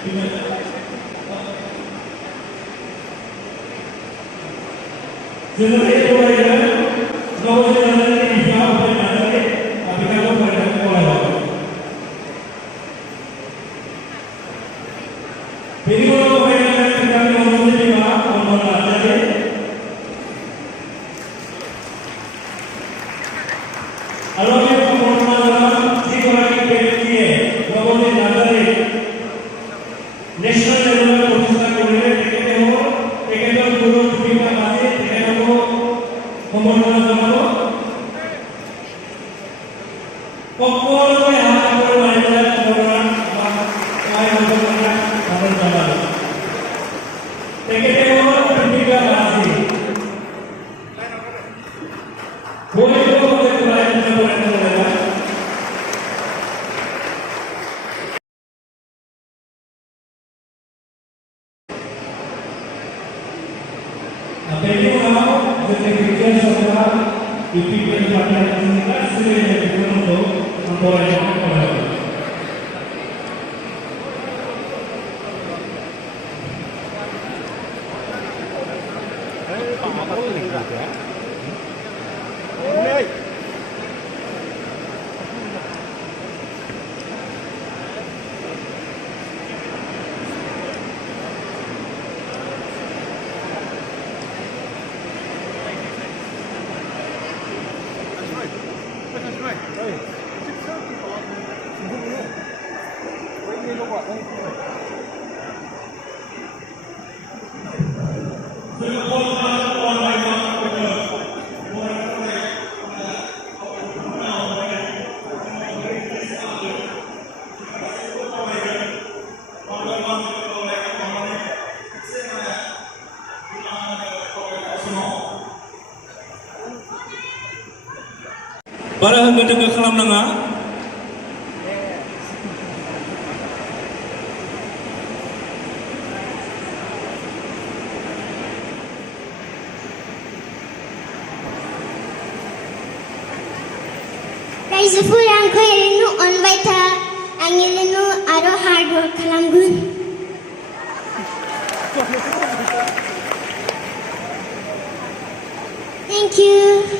Dengan itu aja, kalau saya nanti bisa apa nanti, tapi kalau pada sekolah, jadi kalau saya kita ngomong di mana, ngomong aja deh. Kalau kita ngomong malam, si orang yang berpikir, ngomong aja deh. National level professional career, teknik guru kita masih Pemohon sama pokoknya hal berbeda orang lain berbeda orang jalan. Teknik berbeda masih. Boleh boleh belajar berbeda. Apa itu mau? Ketika seorang dipikir pada komunikasi yang dibentuk memperoleh kepada Barang gedeng ke kolam nengah. Raiseful ang ko irinu on baita ang ilinu aro hard work kalamgun. Thank you.